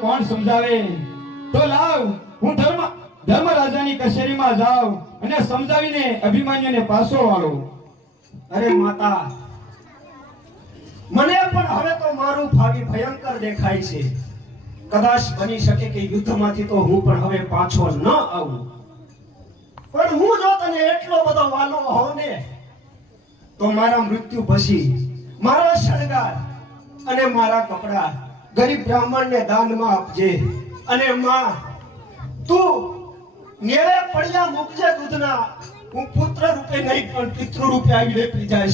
કોણ સમજાવે? તો લાવ હું ધર્મરાજાની કચેરીમાં જાઉં અને સમજાવીને અભિમાન્યુને પાછો વાળો. અરે માતા, મને પણ હવે તો મારું ભાવિ ભયંકર દેખાય છે. કદાચ બની શકે કે યુદ્ધમાંથી તો હું પણ હવે પાછો ન આવું. પણ હું જો તને એટલો બધો વાલો હોઉં ને, તો મારા મૃત્યુ પછી મારા શણગાર અને મારા કપડા ગરીબ બ્રાહ્મણને દાનમાં આપજે. અને માં, તું નેવે પડ્યા મૂકજે દૂધના. હું પુત્ર રૂપે નહીં પણ પિતૃ રૂપે આવી પી જાય.